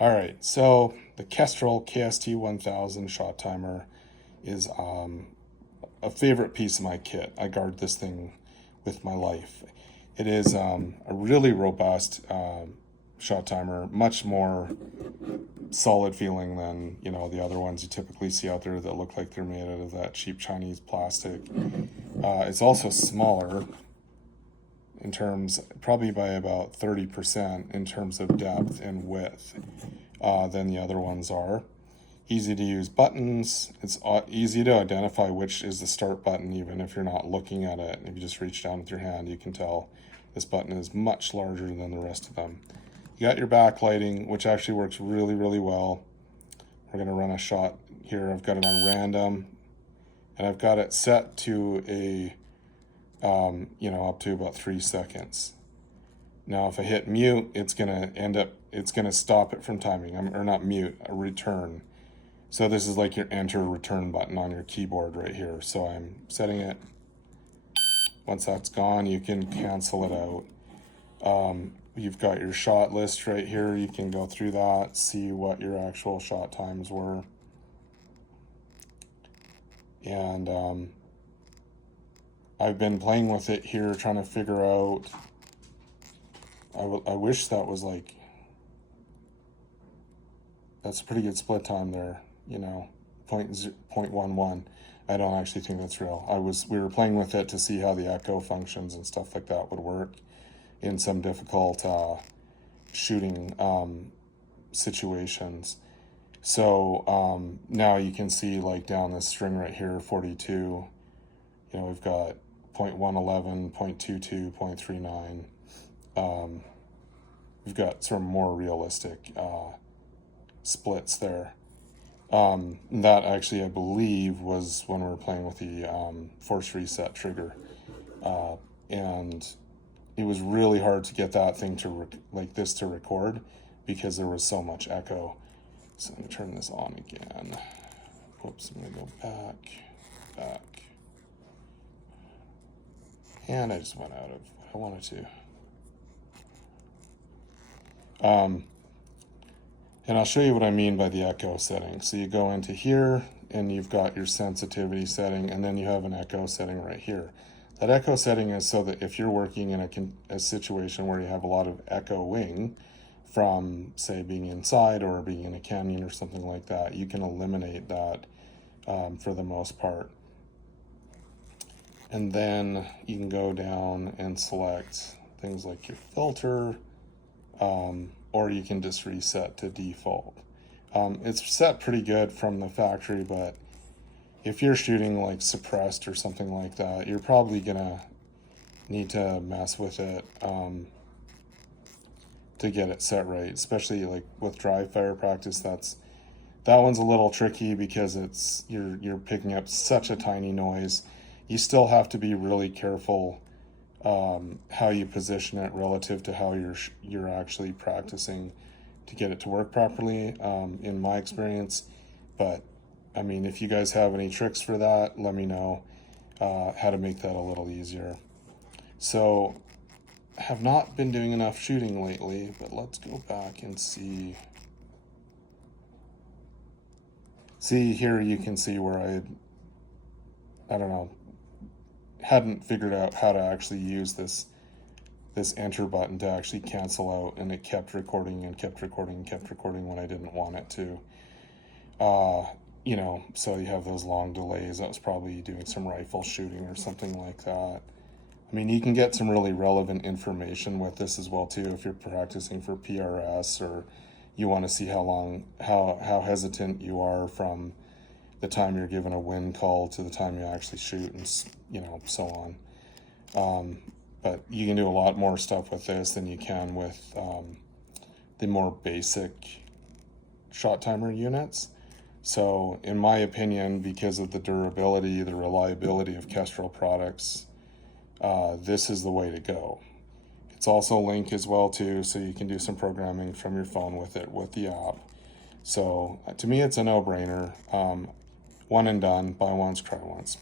All right, so the Kestrel KST 1000 shot timer is a favorite piece of my kit. I guard this thing with my life. It is a really robust shot timer, much more solid feeling than the other ones you typically see out there that look like they're made out of that cheap Chinese plastic. It's also smaller in terms, probably by about 30% in terms of depth and width than the other ones are. Easy to use buttons. It's easy to identify which is the start button even if you're not looking at it. If you just reach down with your hand, you can tell this button is much larger than the rest of them. You got your backlighting, which actually works really, really well. We're going to run a shot here. I've got it on random, and I've got it set to a up to about 3 seconds. Now, if I hit mute, it's gonna stop it from timing. Or not mute, a return. So this is like your enter return button on your keyboard right here. So I'm setting it. Once that's gone, you can cancel it out. You've got your shot list right here. You can go through that, see what your actual shot times were. And I've been playing with it here, trying to figure out. I wish that was like, that's a pretty good split time there, 0.11. I don't actually think that's real. We were playing with it to see how the echo functions and stuff like that would work in some difficult shooting situations. So now you can see like down this string right here, 42, we've got 0.111, 0.22, 0.39. We've got sort of more realistic splits there. That actually, I believe, was when we were playing with the force reset trigger. And it was really hard to get that thing to to record because there was so much echo. So I'm going to turn this on again. Whoops, I'm going to go back. And I just went out of what I wanted to. And I'll show you what I mean by the echo setting. So you go into here and you've got your sensitivity setting, and then you have an echo setting right here. That echo setting is so that if you're working in a situation where you have a lot of echoing from, say, being inside or being in a canyon or something like that, you can eliminate that for the most part. And then you can go down and select things like your filter, or you can just reset to default. It's set pretty good from the factory, but if you're shooting like suppressed or something like that, you're probably gonna need to mess with it to get it set right, especially like with dry fire practice. That one's a little tricky because you're picking up such a tiny noise. You still have to be really careful how you position it relative to how you're actually practicing to get it to work properly, in my experience. But I mean, if you guys have any tricks for that, let me know how to make that a little easier. So I have not been doing enough shooting lately, but let's go back and see. See here, you can see where I don't know, hadn't figured out how to actually use this enter button to actually cancel out, and it kept recording and kept recording and kept recording when I didn't want it to. So you have those long delays. That was probably doing some rifle shooting or something like that. I mean, you can get some really relevant information with this as well too if you're practicing for PRS, or you want to see how hesitant you are from the time you're given a wind call to the time you actually shoot, and so on. But you can do a lot more stuff with this than you can with the more basic shot timer units. So in my opinion, because of the durability, the reliability of Kestrel products, this is the way to go. It's also Link as well too, so you can do some programming from your phone with it, with the app. So to me, it's a no-brainer. One and done. Buy once, try once.